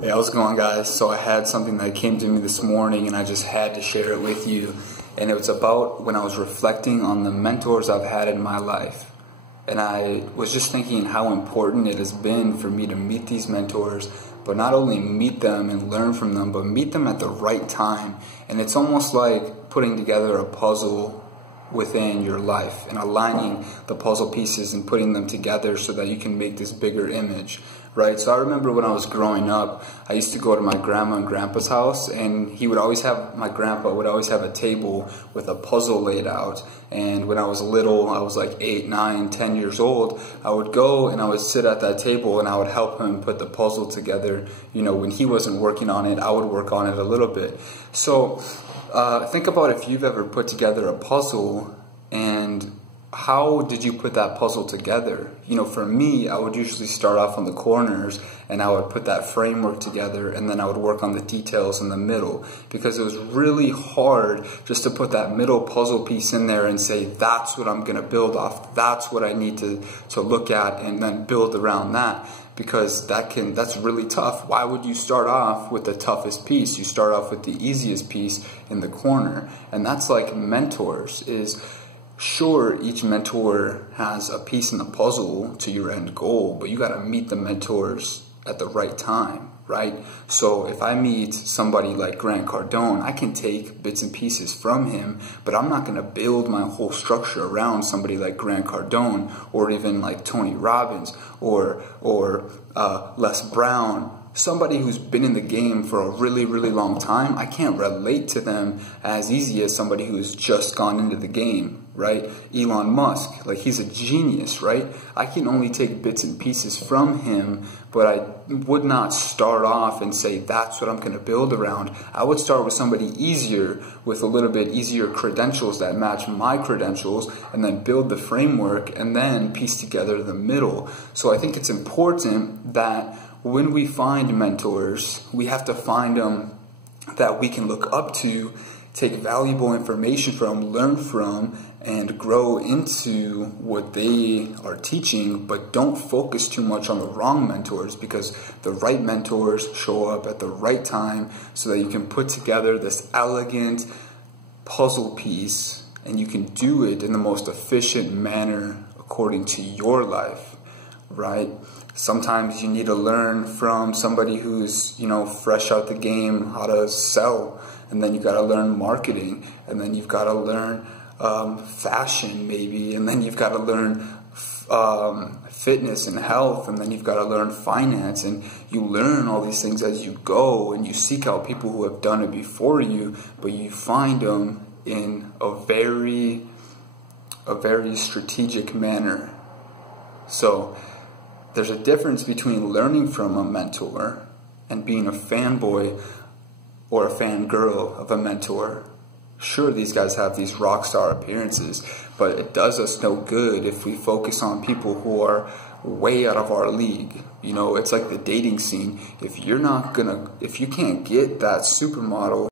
Hey, how's it going, guys? So I had something that came to me this morning and I just had to share it with you. And it was about when I was reflecting on the mentors I've had in my life. And I was just thinking how important it has been for me to meet these mentors, but not only meet them and learn from them, but meet them at the right time. And it's almost like putting together a puzzle within your life and aligning the puzzle pieces and putting them together so that you can make this bigger image, right? So I remember when I was growing up, I used to go to my grandma and grandpa's house, and my grandpa would always have a table with a puzzle laid out. And when I was little, I was like 8, 9, 10 years old, I would go and I would sit at that table and I would help him put the puzzle together. You know, when he wasn't working on it, I would work on it a little bit. So think about if you've ever put together a puzzle, and how did you put that puzzle together? You know, for me, I would usually start off on the corners and I would put that framework together, and then I would work on the details in the middle, because it was really hard just to put that middle puzzle piece in there and say, that's what I'm going to build off, that's what I need to look at, and then build around that. Because that's really tough. Why would you start off with the toughest piece? You start off with the easiest piece in the corner. And that's like mentors. Sure, each mentor has a piece in the puzzle to your end goal, but you got to meet the mentors at the right time, right? So if I meet somebody like Grant Cardone, I can take bits and pieces from him, but I'm not going to build my whole structure around somebody like Grant Cardone, or even like Tony Robbins, or Les Brown. Somebody who's been in the game for a really, really long time. I can't relate to them as easy as somebody who's just gone into the game, right? Elon Musk, like, he's a genius, right? I can only take bits and pieces from him, but I would not start off and say, that's what I'm going to build around. I would start with somebody easier, with a little bit easier credentials that match my credentials, and then build the framework and then piece together the middle. So I think it's important that when we find mentors, we have to find them that we can look up to, take valuable information from, learn from, and grow into what they are teaching, but don't focus too much on the wrong mentors, because the right mentors show up at the right time so that you can put together this elegant puzzle piece, and you can do it in the most efficient manner according to your life, right? Sometimes you need to learn from somebody who's, you know, fresh out the game, how to sell, and then you got to learn marketing, and then you've got to learn fashion maybe, and then you've got to learn fitness and health, and then you've got to learn finance, and you learn all these things as you go, and you seek out people who have done it before you, but you find them in a very strategic manner. So there's a difference between learning from a mentor and being a fanboy or a fangirl of a mentor. Sure, these guys have these rock star appearances, but it does us no good if we focus on people who are way out of our league. You know, it's like the dating scene. If you can't get that supermodel